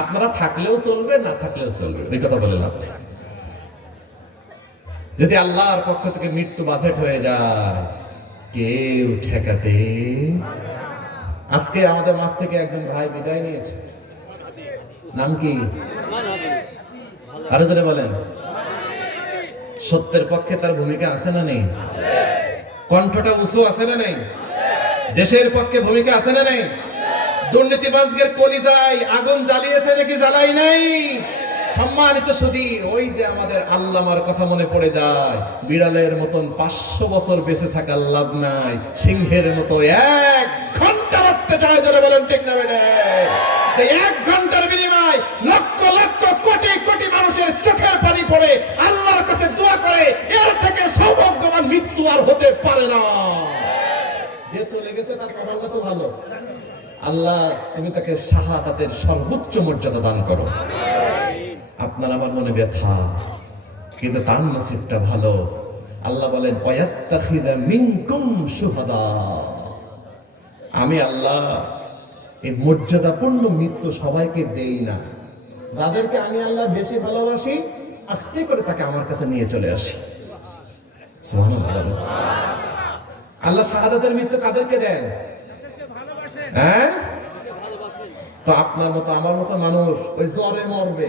আপনারা থাকলেও চলবে, না থাকলেও চলবে, এই কথা বলে লাভ নেই। যদি আল্লাহর পক্ষ থেকে মৃত্যু বাজেট হয়ে যায়, কেউ ঠেকাতে। আজকে আমাদের মাঝ থেকে একজন ভাই বিদায় নিয়েছে, নাম কি? আরো জোরে বলেন। সত্যের পক্ষে তার ভূমিকা আছে না নেই? কণ্ঠটা উঁচু আছে না নেই? দেশের পক্ষে ভূমিকা আছে না নেই? দুর্নীতিবাজদের কলিজায় আগুন জ্বালিয়েছে নাকি জ্বালাই নাই? সম্মানিত সুধী, ওই যে আমাদের আল্লামার কথা মনে পড়ে যায়, বিড়ালের মতন 500 বছর বেঁচে থাকার লাভ নাই, সিংহের মতো 1 ঘন্টা রাখতে চায়। জোরে বলেন ঠিক না বেটা? যে 1 ঘন্টার বিনিময় লক্ষ লক্ষ কোটি কোটি মানুষের চোখের পানি পড়ে আল্লাহর কাছে দোয়া করে, এর থেকে সৌভাগ্যবান মৃত্যু আর হতে পারে না। যে চলে গেছে তার কপালটা তো ভালো। আল্লাহ তুমি তাকে শাহাদাতের সর্বোচ্চ মর্যাদা দান করো। আপনার আমার মনে ব্যথা, কিন্তু তার নসিবটা ভালো। আল্লাহ বলেন ওয়াত্তাখিযা মিনকুম শুহাদা, আমি আল্লাহ এই মর্যাদাপূর্ণ মৃত্যু সবাইকে দেই না। যাদেরকে আমি আল্লাহ বেশি ভালোবাসি, আস্তে করে তাকে আমার কাছে নিয়ে চলে আসি। সুবহানাল্লাহ। আল্লাহ শাহাদাতের মৃত্যু কাদেরকে দেন? হ্যাঁ, তো আপনার মতো আমার মতো মানুষ ওই জ্বরে মরবে,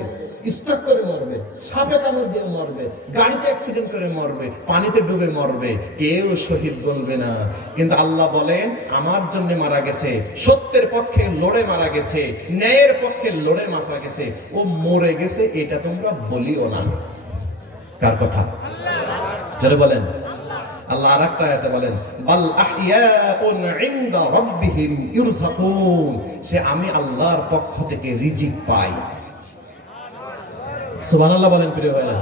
স্ট্রোক করে মরবে, সাপে কামড় দিয়ে মরবে, গাড়িতে অ্যাক্সিডেন্ট করে মরবে, পানিতে ডুবে মরবে, কেউ শহীদ বলবে না। কিন্তু আল্লাহ বলেন আমার জন্য মারা গেছে, সত্যের পক্ষে লড়ে মারা গেছে, ন্যায়ের পক্ষে লড়ে মারা গেছে, ও মরে গেছে, এটা তোমরা বলিও না। কার কথা? যারা বলেন আল্লাহ আরেকটা আয়াতে বলেন বাল আহইয়াউন ইনদা রাব্বিহিম ইরযাকুন, সে আমি আল্লাহর পক্ষ থেকে রিজিক পাই। সুবহানাল্লাহ বলেন প্রিয় ভাইরা।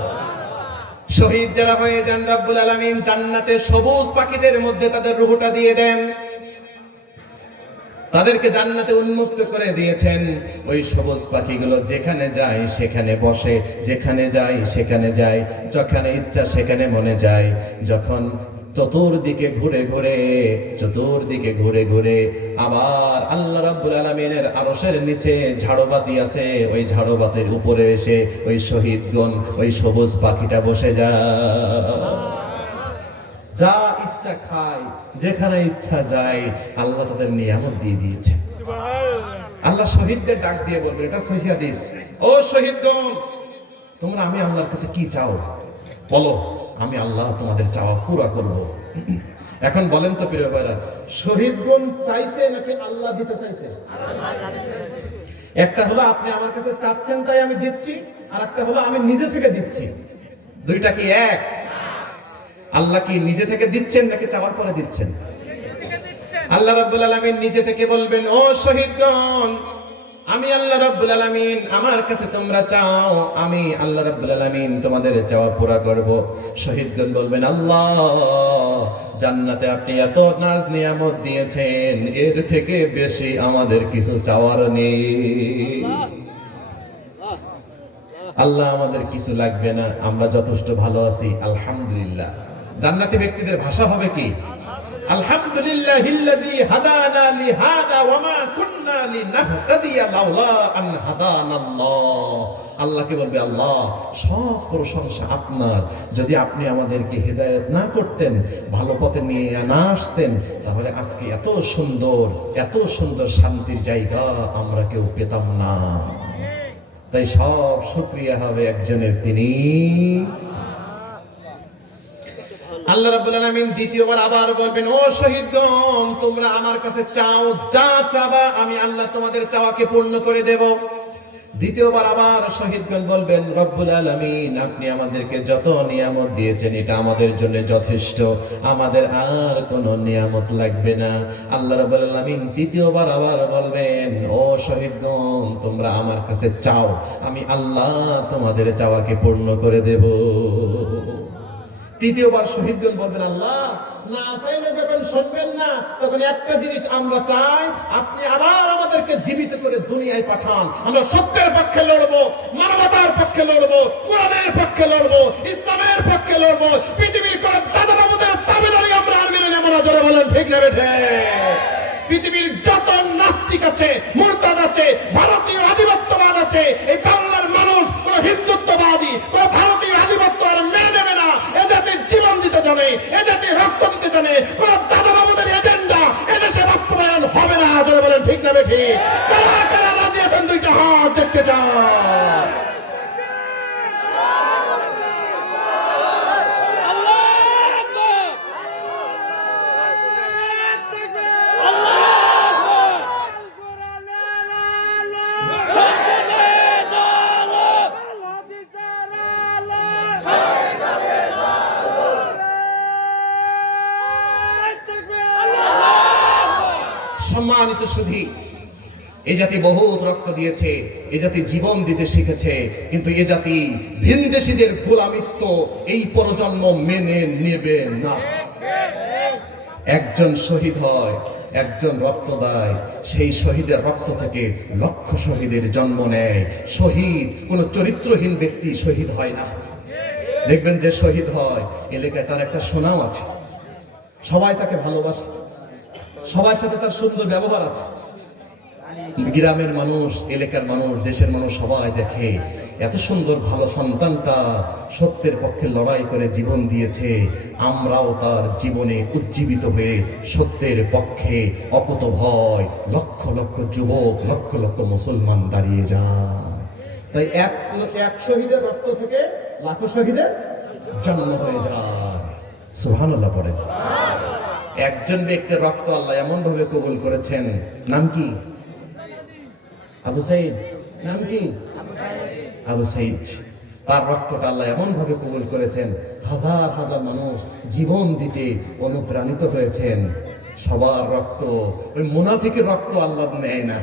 শহীদ যারা হয়ে যান, রব্বুল আলামিন জান্নাতে সবুজ পাখিদের মধ্যে তাদের রূহটা দিয়ে দেন, তাদেরকে জান্নাতে উন্মুক্ত করে দিয়েছেন। ওই সবুজ পাখিগুলো যেখানে যায় সেখানে বসে, যেখানে যায় সেখানে যায়, যেখানে ইচ্ছা সেখানে মনে যায়। যখন চতুর্দিকে ঘুরে ঘুরে আবার আল্লাহ রাব্বুল আলামিনের আরশের নিচে ঝাড়বাতি আছে, ওই ঝাড়বাতির উপরে এসে ওই শহীদগণ, ওই সবুজ পাখিটা বসে যায়, যা ইচ্ছা খায়, যেখানে ইচ্ছা যায়। আল্লাহ তাদের নিয়ামত দিয়ে দিয়েছে। আল্লাহ শহীদদের ডাক দিয়ে বলবে, এটা সহিহ হাদিস, ও শহীদগণ, তোমরা আমি আল্লাহর কাছে কি চাও বলো, আমি আল্লাহ তোমাদের চাওয়া পুরা করব। এখন বলেন তো প্রিয় ভাইরা, শহীদগণ চাইছে নাকি আল্লাহ দিতে চাইছে? একটা হলো আপনি আমার কাছে চাচ্ছেন তাই আমি দিচ্ছি, আর একটা হলো আমি নিজে থেকে দিচ্ছি। দুইটা কি এক? আল্লাহ কি নিজে থেকে দিচ্ছেন নাকি চাওয়ার পরে দিচ্ছেন? আল্লাহ রাব্বুল আলামিন নিজে থেকে বলবেন, ও শহীদগণ, আমি আল্লাহ রাব্বুল আলামিন, আমার কাছে তোমরা চাও, আমি আল্লাহ রাব্বুল আলামিন তোমাদের চাওয়া পুরা করব। শহীদগণ বলবেন, আল্লাহ জান্নাতে আপনি এত নাজ নিয়ামত দিয়েছেন, এর থেকে বেশি আমাদের কিছু চাওয়ার নেই। আল্লাহ আমাদের কিছু লাগবে না, আমরা যথেষ্ট ভালো আছি, আলহামদুলিল্লাহ। জান্নাতি ব্যক্তিদের ভাষা হবে কি? আলহামদুলিল্লাহিল্লাযী হাদানা লিহাযা ওয়া মা কুন্না লিনাহতাদিয়া লাউলা আন হাদানাল্লাহ। আল্লাহকে বলবে, আল্লাহ সব প্রশংসা আপনার, যদি আপনি আমাদেরকে হেদায়েত না করতেন, ভালো পথে নিয়ে না আসতেন, তাহলে আজকে এত সুন্দর শান্তির জায়গা আমরা কেউ পেতাম না। তাই সব শুকরিয়া হবে একজনের, তিনি আল্লাহ রাব্বুল আলামিন। দ্বিতীয়বার আবার বলবেন, ও শহীদগণ, তোমরা আমার কাছে চাও, যা চাবা আমি আল্লাহ তোমাদের চাওয়াকে পূর্ণ করে দেব। দ্বিতীয়বার আবার শহীদগণ বলবেন, রব্বুল আলামিন, আপনি আমাদেরকে যত নিয়ামত দিয়েছেন এটা আমাদের জন্য যথেষ্ট, আমাদের আর কোনো নিয়ামত লাগবে না। আল্লাহ রাব্বুল আলামিন তৃতীয়বার আবার বলবেন, ও শহীদগণ, তোমরা আমার কাছে চাও, আমি আল্লাহ তোমাদের চাওয়াকে পূর্ণ করে দেব। তৃতীয়বার শহীদগণ বলবেন, আল্লাহ না চাইলে যখন শুনবেন না, তখন একটা জিনিস আমরা চাই, আপনি আবার আমাদেরকে জীবিত করে দুনিয়ায় পাঠান, আমরা সত্যের পক্ষে লড়বো, মানবতার পক্ষে লড়বো, কোরআনের পক্ষে লড়বো, ইসলামের পক্ষে লড়বো, পৃথিবীর কোন দাদা বাবুদের দাবিদারি আমরা আর মেনে নেব না। যারা বলেন ঠিক না বেঠে? পৃথিবীর যত নাস্তিক আছে, মুরতাদ আছে, ভারতীয় আধিপত্যবাদ আছে, করেছে। এই বাংলার মানুষ কোন হিন্দুত্ববাদী, কোন ভারতীয় আধিপত্য আর মেনে নেবে না। এ জাতি জীবন দিতে জানে, এ জাতি রক্ত দিতে জানে। কোন দাদা বাবুদের এজেন্ডা এদেশে বাস্তবায়ন হবে না। যারা বলেন ঠিক না ঠিক? কারা কারা রাজি আছেন দুইটা হাত দেখতে চান? সম্মানিত সুধী, এ জাতি বহুত রক্ত দিয়েছে, এ জাতি জীবন দিতে শিখেছে, কিন্তু এ জাতি ভিনদেশীদের গোলামিত্ব এই প্রজন্ম মেনে নেবে না। একজন শহীদ হয়, একজন রক্ত দেয়, সেই শহীদের রক্ত থেকে লক্ষ শহীদের জন্ম নেয়। শহীদ কোন চরিত্রহীন ব্যক্তি শহীদ হয় না। দেখবেন যে শহীদ হয় এলাকায় তার একটা সুনাম আছে, সবাই তাকে ভালোবাসে, সবার সাথে তার সুন্দর ব্যবহার আছে। গ্রামের মানুষ, এলাকার মানুষ, দেশের মানুষ সবাই দেখে এত সুন্দর ভালো সন্তানটা সত্যের পক্ষে লড়াই করে জীবন দিয়েছে, আমরাও তার জীবনে উজ্জীবিত হয়ে সত্যের পক্ষে অকুত ভয় লক্ষ লক্ষ যুবক, লক্ষ লক্ষ মুসলমান দাঁড়িয়ে যায়। তাই এক শহীদের রক্ত থেকে লাখো শহীদের জন্ম হয়ে যায়। সুবহানাল্লাহ পড়ে। একজন ব্যক্তির রক্ত আল্লাহ এমন ভাবে কবুল করেছেন, নাম কি? আবু সাইদ। নাম কি? আবু সাইদ। তার রক্তটা আল্লাহ এমন ভাবে কবুল করেছেন, হাজার হাজার মানুষ জীবন দিতে অনুপ্রাণিত হয়েছেন। সবার রক্ত, ওই মুনাফিকের রক্ত আল্লাহ নেয় না।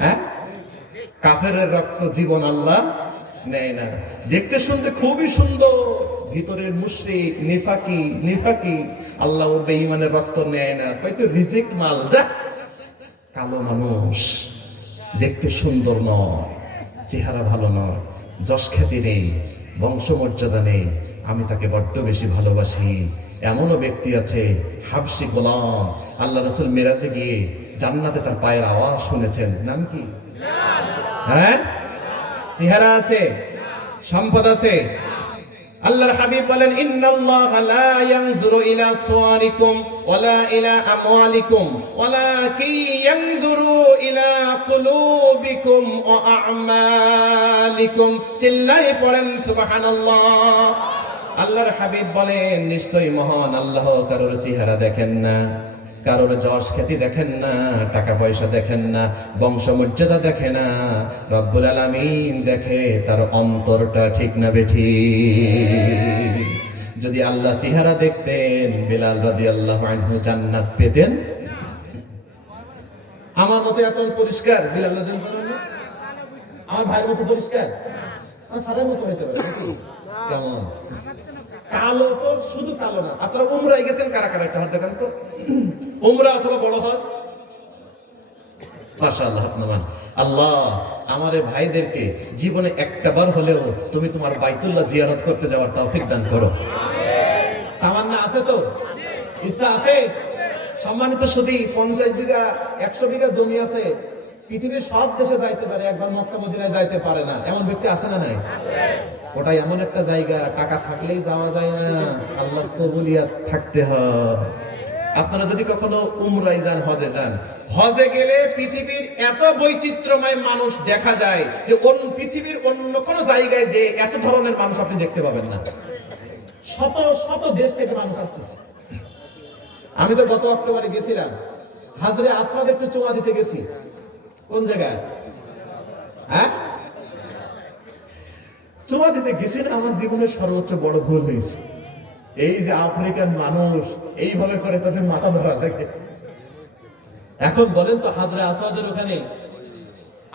হ্যাঁ, কাফেরের রক্ত জীবন আল্লাহ নেয় না। দেখতে শুনতে খুবই সুন্দর, ভিতরের মুশরিক নিফাকি আল্লাহ ওর বেঈমানের রক্ত নেয় না। হয়তো রিজেক্ট মাল, যা কালো মানুষ, দেখতে সুন্দর নয়, চেহারা ভালো নয়, যশ খ্যাতি নেই, বংশমর্যাদা নেই, আমি তাকে বড্ড বেশি ভালোবাসি। এমনও ব্যক্তি আছে হাবশি গোলাম, আল্লাহ রাসূল মেরাজে গিয়ে জান্নাতে তার পায়ের আওয়াজ শুনেছেন। নাম কি? হ্যাঁ, চেহারা আছে, সম্পদ আছে। আল্লাহর হাবিব বলেন, ইন্নাল্লাহা লা ইয়ানজুরু ইলা সুওয়ারিকুম ওয়ালা ইলা আমওয়ালিকুম ওয়ালাকিন ইয়ানজুরু ইলা কুলুবিকুম ওয়া আ'মালিকুম। চিল্লায়ে পড়েন সুবহানাল্লাহ। আল্লাহর হাবিব বলেন, নিশ্চয়ই মহান আল্লাহ কারোর চেহারা দেখেন না, কারোর যশ খ্যাতি দেখেন না, টাকা পয়সা দেখেন না, বংশমর্যাদা দেখে না। রব্বুল আলামিন দেখে তার অন্তরটা, ঠিক না বেঠিক? যদি আল্লাহ চেহারা দেখতেন, বিলাল রাদিয়াল্লাহু আনহু জান্নাত পেতেন। আমার মতো এত পরিষ্কার বিলাল রাদিয়াল্লাহু আনহু, আমার ভাইয়ের মতো পরিষ্কার, আমার সারের মতো হইতে পারে নাকি? কেমন কালো? তো শুধু কালো না। আপনারা উমরায় গেছেন কারা কারা? একটা হাত দেখান তো। উমরা অথবা বড় হজ। মাশাআল্লাহ, আপনার আল্লাহ আমার ভাইদেরকে জীবনে একটাবার হলেও তুমি তোমার বাইতুল্লাহ জিয়ারত করতে যাওয়ার তৌফিক দান করো। তামান্না আছে তো? ইচ্ছা আছে? সম্মানিত সুধী, 50 বিঘা 100 বিঘা জমি আছে, পৃথিবীর সব দেশে যাইতে পারে, একবার মক্কা মদিনায় যাইতে পারে না, এমন ব্যক্তি আছে না নাই? ওটা এমন একটা জায়গা, টাকা থাকলেই যাওয়া যায় না, আল্লাহ কবুলিয়াত থাকতে হয়। আপনারা যদি কখনো উমরায় যান, হজে যান, হজে গেলে পৃথিবীর এত বৈচিত্র্যময় মানুষ দেখা যায় যে পৃথিবীর অন্য কোন জায়গায় যে এত ধরনের মানুষ আপনি দেখতে পাবেন না। শত শত দেশ থেকে মানুষ আসতেছে। আমি তো গত অক্টোবরে গেছিলাম, হাজরে আসওয়াদ একটু চুমা দিতে গেছি। কোন জায়গায়? হ্যাঁ, চুমা দিতে গেছি না, আমার জীবনের সর্বোচ্চ বড় ভুল হয়েছে। এই যে আফ্রিকান মানুষ এইভাবে করে তাদের মাথা ধরা দেখে। এখন বলেন তো, হাজরে আসওয়াদের ওখানে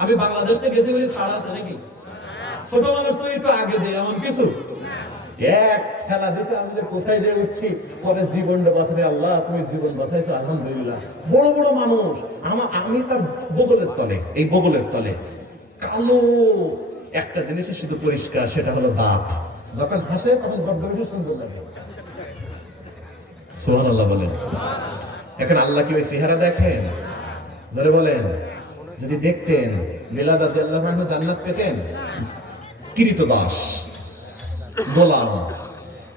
আমি বাংলাদেশে গেছি বলে ছাড় আছে নাকি? ছোট মানুষ তো একটু আগে দেয়, এমন কিছু এক ঠেলা দিছে, আমি যে কোথায় যে উঠছি, পরে জীবনটা বাঁচালে আল্লাহ তুমি জীবন বাঁচাইছো, আলহামদুলিল্লাহ। বড় বড় মানুষ, আমি তার বগলের তলে, এই বগলের তলে কালো একটা জিনিসের শুধু পরিষ্কার, সেটা হলো দাঁত। যখন হাসে তখন বড্ড বেশি সুন্দর লাগে। সুবহানাল্লাহ বলেন। এখন আল্লাহ কি ওই চেহারা দেখেন? যারা বলেন, যদি দেখতেন বিলাল রাদিয়াল্লাহু আনহু জান্নাত পেতেন? কৃতদাস, গোলাম,